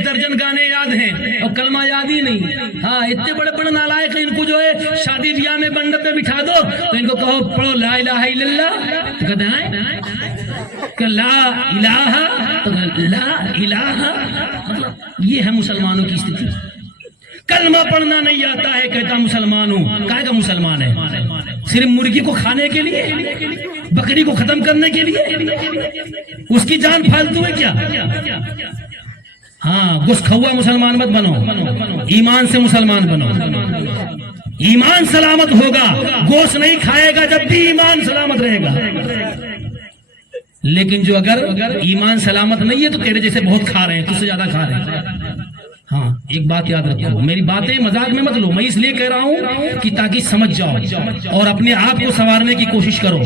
1 درجن گانے یاد ہیں اور کلمہ یاد ہی نہیں. ہاں اتنے بڑے بڑے نالائق ہیں, ان کو جو ہے شادی بیاہ میں منڈپ پہ بٹھا دو تو ان کو کہو پڑھو لا الہ الا اللہ, تو کہتے ہیں کہ لا الہ, تو لا الہ. مطلب یہ ہے مسلمانوں کی استھتی. کلمہ پڑھنا نہیں آتا ہے کہتا مسلمان ہوں. کہے گا مسلمان ہے صرف مرغی کو کھانے کے لیے, بکری کو ختم کرنے کے لیے, اس کی جان پھالتو ہے کیا؟ ہاں گوشت کھوا مسلمان مت بنو, ایمان سے مسلمان بنو. ایمان سلامت ہوگا, گوشت نہیں کھائے گا جب بھی ایمان سلامت رہے گا. لیکن جو اگر ایمان سلامت نہیں ہے تو تیرے جیسے بہت کھا رہے ہیں, تجھ سے زیادہ کھا رہے ہیں. ہاں ایک بات یاد رکھو, میری باتیں مذاق میں مت لو, میں اس لیے کہہ رہا ہوں کہ تاکہ سمجھ جاؤ اور اپنے آپ کو سنوارنے کی کوشش کرو.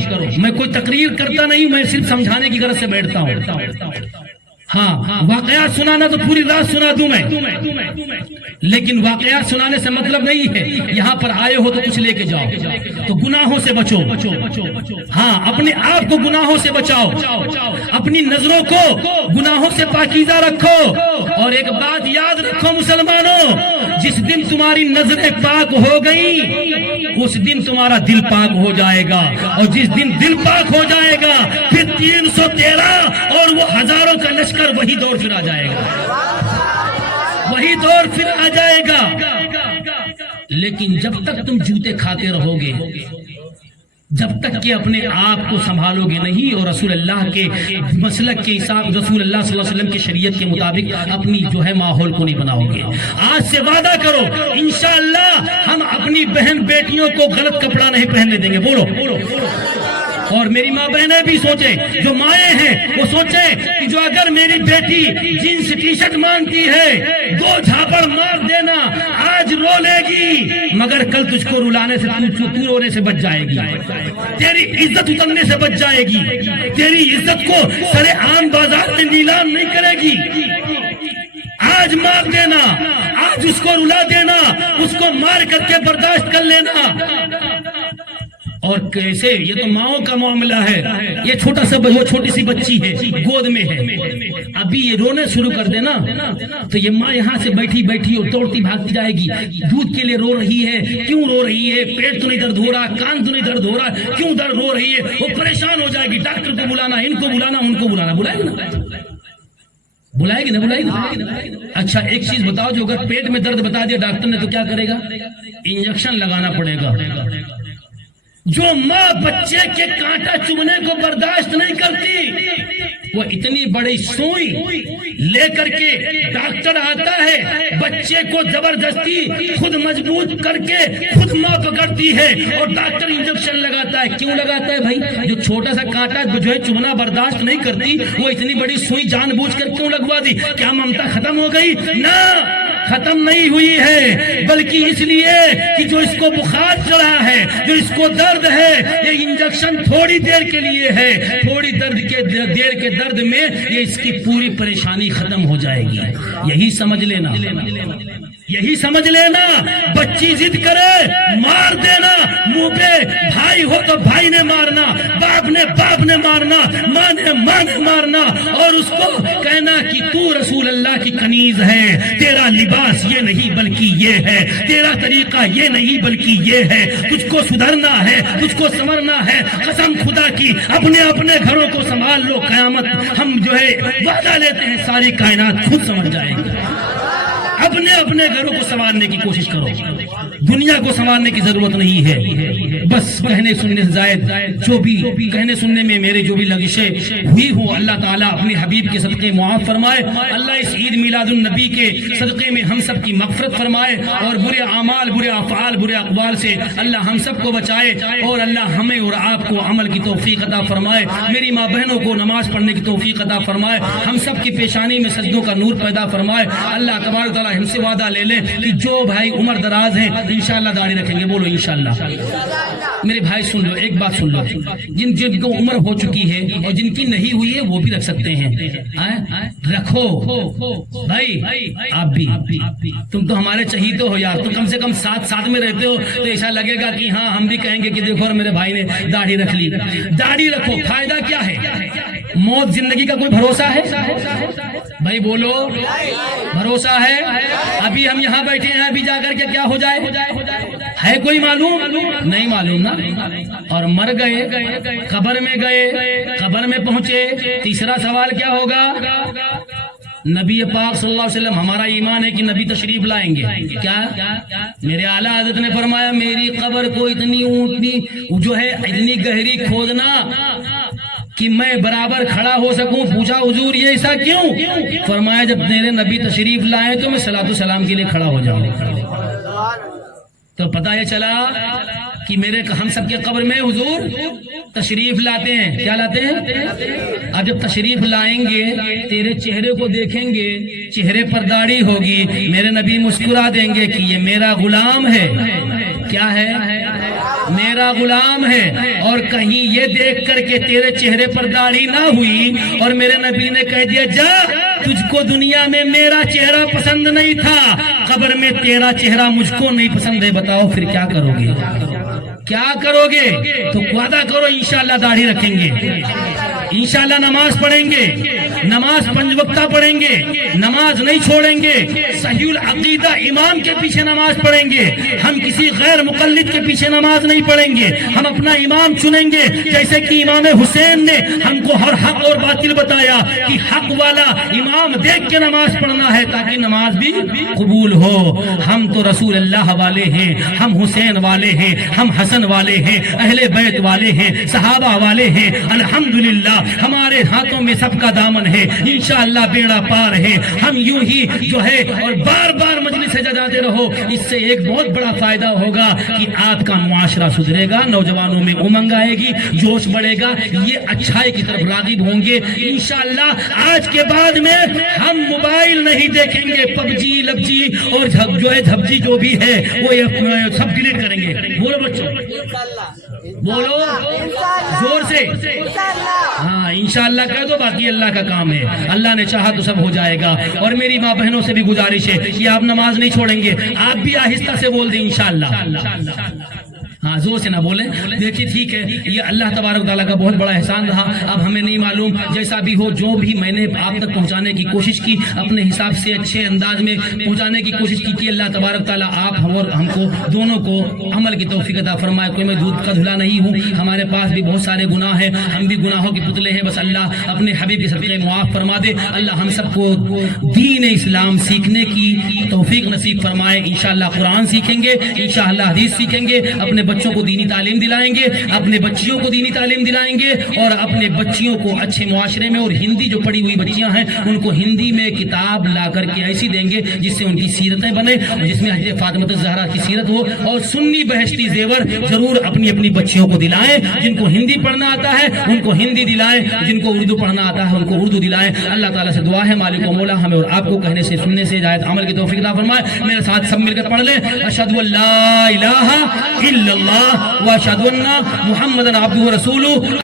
میں کوئی تقریر کرتا نہیں, میں صرف سمجھانے کی غرض سے بیٹھتا ہوں. ہاں واقعات سنانا تو پوری رات سنا دوں میں, لیکن واقعات سنانے سے مطلب نہیں ہے یہاں پر آئے ہو تو کچھ لے کے جاؤ. تو گناہوں سے بچو. ہاں اپنے آپ کو گناہوں سے بچاؤ, اپنی نظروں کو گناہوں سے پاکیزہ رکھو. اور ایک بات یاد رکھو مسلمانوں, جس دن تمہاری نظریں پاک ہو گئی اس دن تمہارا دل پاک ہو جائے گا, اور جس دن دل پاک ہو جائے گا پھر 313 اور وہ ہزاروں کا لشکر وہی دور پھر آ جائے گا, وہی دور پھر آ جائے گا. لیکن جب تک تم جوتے کھاتے رہو گے, جب تک کہ اپنے آپ کو سنبھالو گے نہیں اور رسول اللہ کے مسلک کے حساب, رسول اللہ صلی اللہ علیہ وسلم کی شریعت کے مطابق اپنی جو ہے ماحول کو نہیں بناؤ گے. آج سے وعدہ کرو انشاءاللہ ہم اپنی بہن بیٹیوں کو غلط کپڑا نہیں پہننے دیں گے. بولو. اور میری ماں بہنیں بھی سوچیں, جو مائیں ہیں وہ سوچیں کہ جو اگر میری بیٹی جینس ٹی شرٹ مانگتی ہے 2 جھاپڑ مار دینا, آج رو لے گی مگر کل تجھ کو رلانے سے تو رونے سے بچ جائے گی, تیری عزت اترنے سے بچ جائے گی, تیری عزت کو سرے عام بازار میں نیلام نہیں کرے گی. آج مار دینا, آج اس کو رلا دینا, اس کو مار کر کے برداشت کر لینا. اور کیسے, یہ تو ماؤں کا معاملہ ہے. یہ چھوٹا سا وہ چھوٹی سی بچی ہے گود میں ہے, ابھی یہ رونے شروع کر دینا تو یہ ماں یہاں سے بیٹھی بیٹھی اور دوڑتی بھاگتی جائے گی, دودھ کے لیے رو رہی ہے. کیوں رو رہی ہے؟ پیٹ تو نہیں درد ہو رہا, کان تو نہیں درد ہو رہا, کیوں درد رو رہی ہے؟ وہ پریشان ہو جائے گی. ڈاکٹر کو بلانا, ان کو بلانا, ان کو بلانا. بلائے گی نا, بلائے گی نا, بلائے گی. اچھا ایک چیز بتاؤ, جو اگر پیٹ میں درد بتا دیا ڈاکٹر نے تو کیا کرے گا؟ انجیکشن لگانا پڑے گا. جو ماں بچے کے کانٹا چبھنے کو برداشت نہیں کرتی وہ اتنی بڑی سوئی لے کر کے ڈاکٹر آتا ہے, بچے کو زبردستی خود مضبوط کر کے خود ماں پکڑتی ہے اور ڈاکٹر انجیکشن لگاتا ہے. کیوں لگاتا ہے بھائی؟ جو چھوٹا سا کانٹا جو ہے چبھنا برداشت نہیں کرتی وہ اتنی بڑی سوئی جان بوجھ کر کیوں لگوا دی؟ کیا ممتا ختم ہو گئی؟ نہ, ختم نہیں ہوئی ہے, بلکہ اس لیے کہ جو اس کو بخار چڑھا ہے, جو اس کو درد ہے, یہ انجیکشن تھوڑی دیر کے لیے ہے. تھوڑی دیر کے درد میں یہ اس کی پوری پریشانی ختم ہو جائے گی. یہی سمجھ لینا, یہی سمجھ لینا. بچی ضد کرے مار دینا, منہ پہ بھائی ہو تو بھائی نے مارنا, باپ نے باپ نے مارنا, ماں نے ماں نے مارنا, اور اس کو کہنا کہ تو رسول اللہ کی کنیز ہے, تیرا لباس یہ نہیں بلکہ یہ ہے, تیرا طریقہ یہ نہیں بلکہ یہ ہے, تجھ کو سدھرنا ہے, تجھ کو سنورنا ہے. قسم خدا کی اپنے اپنے گھروں کو سنبھال لو, قیامت ہم جو ہے وعدہ لیتے ہیں ساری کائنات خود سمجھ جائے گی. اپنے اپنے گھروں کو سنوارنے کی کوشش کرو, دنیا کو سنوارنے کی ضرورت نہیں ہے. بس کہنے سننے سے زائد جو بھی کہنے سننے میں میرے جو بھی لغزشیں ہوئی ہوں اللہ تعالیٰ اپنے حبیب کے صدقے معاف فرمائے. اللہ اس عید میلاد النبی کے صدقے میں ہم سب کی مغفرت فرمائے, اور برے اعمال, برے افعال, برے اقوال سے اللہ ہم سب کو بچائے, اور اللہ ہمیں اور آپ کو عمل کی توفیق عطا فرمائے. میری ماں بہنوں کو نماز پڑھنے کی توفیق عطا فرمائے. ہم سب کی پیشانی میں سجدوں کا نور پیدا فرمائے. اللہ تبارک تعالیٰ ہم سے وعدہ لے لے کہ جو بھائی عمر دراز ہیں انشاءاللہ داڑھی رکھیں گے. بولو انشاءاللہ. میرے بھائی سن لو, ایک بات سن لو, جن کو عمر ہو چکی ہے اور جن کی نہیں ہوئی ہے وہ بھی رکھ سکتے ہیں. رکھو بھائی, آپ بھی, تم تو ہمارے چہیتے ہو یار, تم کم سے کم ساتھ میں رہتے ہو تو ایسا لگے گا کہ ہاں ہم بھی کہیں گے کہ دیکھو میرے بھائی نے داڑھی رکھ لی. داڑھی رکھو, فائدہ کیا ہے؟ موت زندگی کا کوئی بھروسہ ہے؟ بھائی بولو بھروسہ ہے؟ ابھی ہم یہاں بیٹھے ہیں، ابھی جا کر کے کیا ہو جائے ہے کوئی معلوم؟ نہیں معلوم نا۔ اور مر گئے، قبر میں گئے، قبر میں پہنچے، تیسرا سوال کیا ہوگا؟ نبی پاک صلی اللہ علیہ وسلم، ہمارا ایمان ہے کہ نبی تشریف لائیں گے۔ کیا میرے اعلیٰ حضرت نے فرمایا میری قبر کو اتنی اونچی جو ہے اتنی گہری کھودنا کہ میں برابر کھڑا ہو سکوں۔ پوچھا حضور یہ ایسا کیوں؟ فرمایا جب میرے نبی تشریف لائیں تو میں صلاۃ و سلام کے لیے کھڑا ہو جاؤں۔ تو پتہ یہ چلا کہ میرے ہم سب کے قبر میں حضور تشریف لاتے ہیں۔ کیا لاتے ہیں؟ اب جب تشریف لائیں گے تیرے چہرے کو دیکھیں گے، چہرے پر داڑھی ہوگی، میرے نبی مسکرا دیں گے کہ یہ میرا غلام ہے۔ کیا ہے؟ میرا غلام ہے۔ اور کہیں یہ دیکھ کر کے تیرے چہرے پر داڑھی نہ ہوئی اور میرے نبی نے کہہ دیا جا تجھ کو دنیا میں میرا چہرہ پسند نہیں تھا، قبر میں تیرا چہرہ مجھ کو نہیں پسند ہے، بتاؤ پھر کیا کرو گے؟ کیا کرو گے؟ تو وعدہ کرو انشاءاللہ داڑھی رکھیں گے، انشاءاللہ نماز پڑھیں گے، نماز 5 وقتہ پڑھیں گے، نماز نہیں چھوڑیں گے، صحیح العقیدہ امام کے پیچھے نماز پڑھیں گے، ہم کسی غیر مقلد کے پیچھے نماز نہیں پڑھیں گے، ہم اپنا امام چنیں گے جیسے کہ امام حسین نے ہم کو ہر حق اور باطل بتایا کہ حق والا امام دیکھ کے نماز پڑھنا ہے تاکہ نماز بھی قبول ہو۔ ہم تو رسول اللہ والے ہیں، ہم حسین والے ہیں، ہم حسن والے ہیں، اہل بیت والے ہیں، صحابہ والے ہیں، الحمدللہ ہمارے ہاتھوں میں سب کا دامن ہے، انشاءاللہ بیڑا پار ہے۔ ہم یوں ہی جو ہے اور بار بار مجلس سے جاتے رہو، اس سے ایک بہت بڑا فائدہ ہوگا کہ آپ کا معاشرہ سدھرے گا، نوجوانوں میں امنگ آئے گی، جوش بڑھے گا، یہ اچھائی کی طرف راغب ہوں گے انشاءاللہ۔ آج کے بعد میں ہم موبائل نہیں دیکھیں گے، پب جی لبجی اور جو ہے جھبجی جو بھی ہے وہ سب ڈیلیٹ کریں گے۔ بولو بچوں، بولو زور سے، ہاں انشاءاللہ کہہ دو، باقی اللہ کا کام ہے، اللہ نے چاہا تو سب ہو جائے گا۔ اور میری ماں بہنوں سے بھی گزارش ہے کہ آپ نماز نہیں چھوڑیں گے، آپ بھی آہستہ سے بول دیں انشاءاللہ، ہاں زور سے نہ بولیں۔ دیکھیے ٹھیک ہے، یہ اللہ تبارک تعالیٰ کا بہت بڑا احسان رہا، اب ہمیں نہیں معلوم جیسا بھی ہو، جو بھی میں نے آپ تک پہنچانے کی کوشش کی اپنے حساب سے اچھے انداز میں پہنچانے کی کوشش کی کہ اللہ تبارک تعالیٰ آپ اور ہم کو دونوں کو عمل کی توفیق عطا فرمائے۔ کوئی میں دودھ کا دھلا نہیں ہوں، ہمارے پاس بھی بہت سارے گناہ ہیں، ہم بھی گناہوں کے پتلے ہیں، بس اللہ اپنے حبیب کے صدقے معاف فرما دے۔ اللہ ہم سب کو دین اسلام سیکھنے کی توفیق نصیب فرمائے۔ انشاءاللہ قرآن سیکھیں گے، انشاءاللہ حدیث سیکھیں گے، اپنے بچوں کو دینی تعلیم دلائیں گے، اپنے بچیوں کو دینی تعلیم دلائیں گے، اور اپنے بچیوں کو اچھے معاشرے میں، اور ہندی جو پڑھی ہوئی بچیاں ہیں ان کو ہندی میں کتاب لا کر کے ایسی دیں گے جس سے ان کی سیرتیں بنے، جس میں حضرت فاطمہ الزہرا کی سیرت ہو، اور سنی بہشتی زیور ضرور اپنی اپنی بچیوں کو دلائیں۔ جن کو ہندی پڑھنا آتا ہے ان کو ہندی دلائیں، جن کو اردو پڑھنا آتا ہے ان کو اردو دلائیں۔ اللہ تعالیٰ سے دعا ہے مالک و مولا ہمیں اور آپ کو کہنے سے سننے سے ہدایت عمل کی توفیق عطا فرمائے۔ میرے ساتھ سب مل کر پڑھ لیں، اشہد ان لا الہ الا اللہ واشهد ان محمدا عبده ورسوله۔